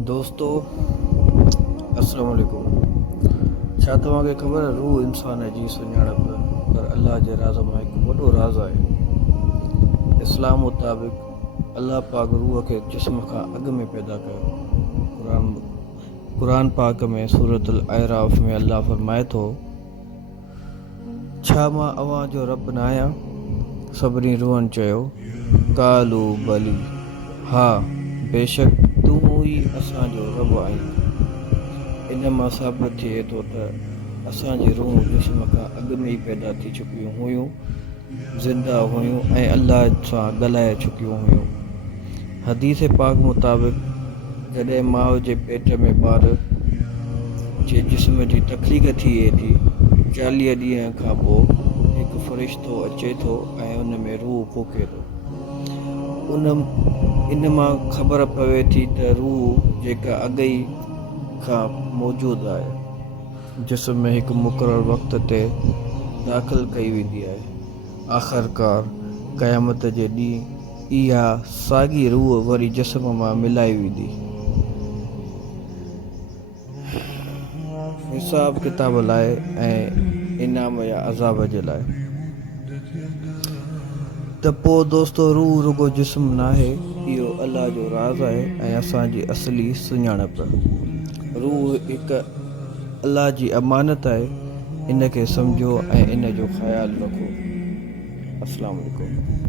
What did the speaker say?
दोस्तों अस्सलाम वालेकुम। छा तव्हांखे ख़बर आहे रूह इंसान जी सुञाणप पर अल्लाह जे राज़ मां हिकु वॾो राज़ आहे। इस्लाम मुताबिक़ अल्लाह पाक रूह खे जिस्म खां अॻु में पैदा कयो। क़ुरान पाक में सूरतुल अराफ़ में अल्लाह फरमाए थो, छा मां अव्हां जो रब न आहियां? सभिनी रूहनि चयो, कालू बली, हा बेशक तूं ई असांजो रब आहीं। इन मां साबित थिए थो त असांजी रूह जिस्म खां अॻु में ई पैदा थी चुकियूं हुयूं, ज़िंदा हुयूं ऐं अल्लाह सां ॻाल्हाए चुकियूं हुयूं। हदीस पाक मुताबिक़ जॾहिं माउ जे पेट में ॿार जे जिस्म जी तख़लीक़ थिए थी, 40 ॾींहं खां पोइ हिकु फ़रिश्तो अचे थो ऐं उन में रूह फूके थो। इन मां ख़बर पवे थी त रूह जेका अॻु ई खां मौजूदु आहे, जिस्म में हिकु मुक़ररु वक़्त ते दाख़िल कई वेंदी आहे। आख़िरकार क़यामत जे ॾींहुं इहा साॻी रूह वरी जिस्म मां मिलाई वेंदी, हिसाब किताब लाइ ऐं इनाम या अज़ाब जे लाइ। त पोइ दोस्तो रूह रुगो जिस्म न आहे, इहो अल्लाह जो राज़ आहे ऐं असांजी असली सुञाणप। रूह हिकु अल्लाह जी अमानत आहे, इन खे सम्झो ऐं इन जो ख़्यालु रखो। अस्सलाम वालेकुम।